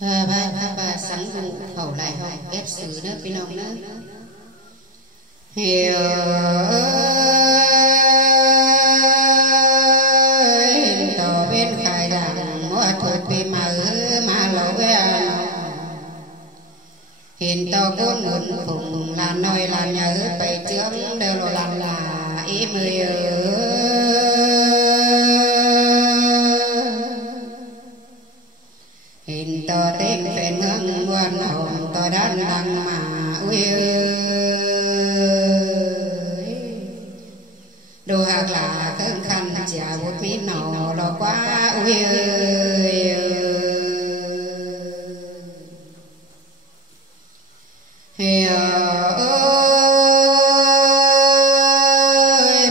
bà sáng vụ khẩu lại học ép xử nữa bên ông nữa hiểu tỏ bên khai rằng mua thuộc bị mà lâu hiện tao cốt nguồn phụng là nơi là nhớ bày trước đều là ý mười hiện tao tên phèn hương nguồn hồn tao đan đăng mà ui đồ hạt là khăn khăn chả bút mít nào lo quá ui hiểu ơi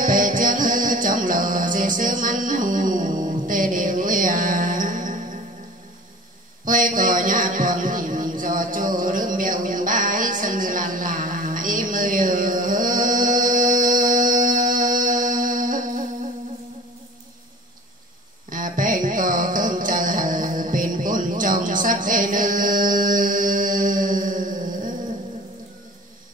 bề chân trong lò dễ sư mắn hù tê điều quay cỏ nhà còn nhìn gió trô rương bèo miền bãi sân là im ơi bèn cỏ không chờ hờ bên côn trong sắc dê nơ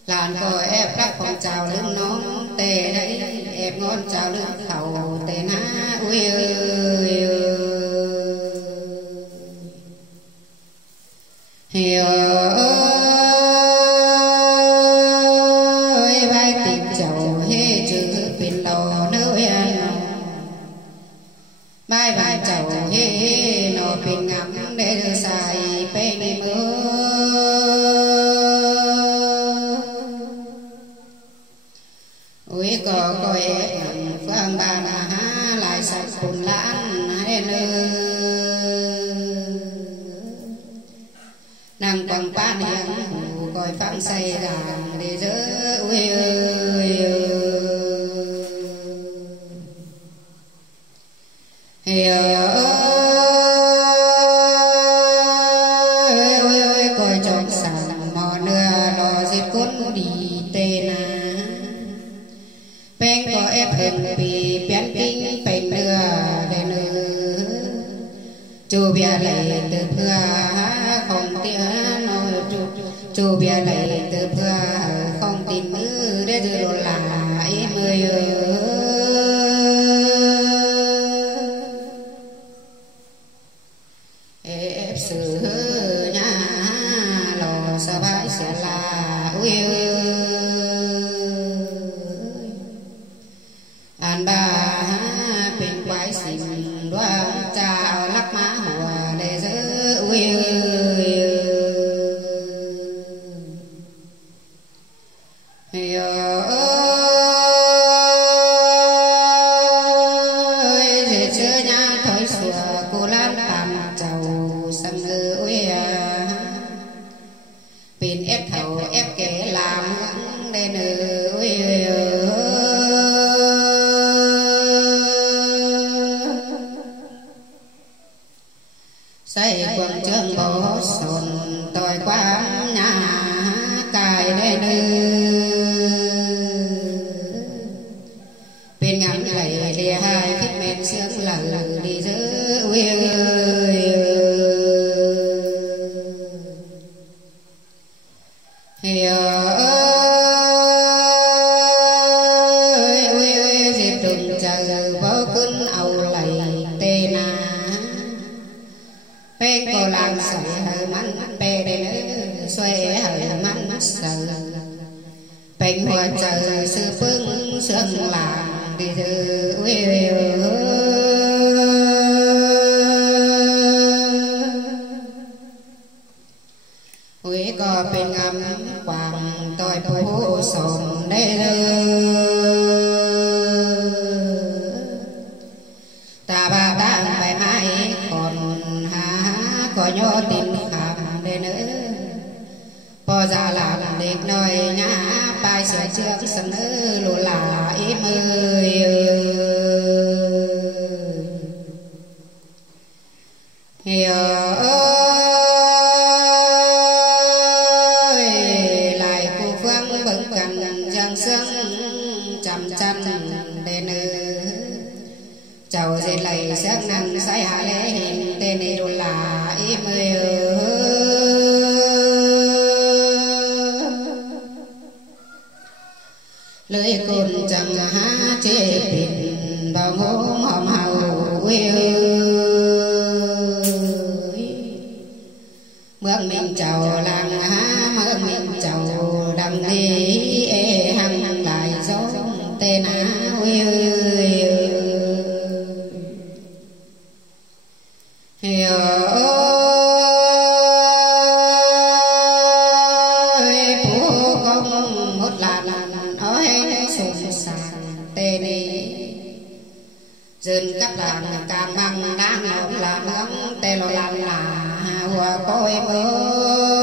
làn cỏ ép đắp phòng chào lưng nón tê đấy ép ngon chào lưng khẩu tê ná ui ơi hiểu ơi vai tìm chầu hê chữ bên lò nơi vai vai chầu hê nó bên ngắm để đưa xài bên mưa ui có coi nằm phương bàn há lại sạch cùng lãn hay nơi nàng quăng pan hiền coi phăng say rằng để giữ ui hiểu ơi coi chọn sẵn mò nưa lo giết cốt đi tê na bên có ép hình bị biến kinh bên nưa để nưa chú bia lại từ vừa không tiếng nói chú bia lại từ vừa không tìm ngữ để giữ đồ là ý mười ép xử nhà lò sa bãi sẽ là ui anh ba bên quái xình đoan cha lắc má hùa để giữ ui hiểu ơi dễ chưa nhà thói sủa cô lan tàn chầu sân ui bên ép thầu ép kẻ làm để nữ ui xây quần trường bó sồn tôi qua nhà cài để nữ bên ngắm lại lìa hai khít mệt sướng lờ đi giữ ui hiểu ơi dịp đừng chờ vô cưng ầu lầy tê na bên cô làm sợi hờ mắn bê để nữ xoay hờ mắn sờ bên hoa chờ sư phương sướng làm đi giữ ui ui có bên ngắm quàng tôi phố sồn đây ta ba ta bài mai còn há có nhô tìm khám để nữa bỏ ra làm đẹp nơi nhá bài sửa trước sân nữ lù là ý mười hiểu ơi lại cô phương vẫn cần giang sương chăm chăm để nữ chầu dệt lầy sắc năng sai hạ lễ hình tên này là ý mười ơi côn chẳng há chế bình bao ngô hòm hầu ơi mương mình chầu làng há mương mình chầu đằng đi e hằng lại gió tên á ơi hiểu ơi phú công một lần ơi sùng sàng tên đi dừng cắt làng càng bằng đang là nướng tê lo lăn là hoa coi mơ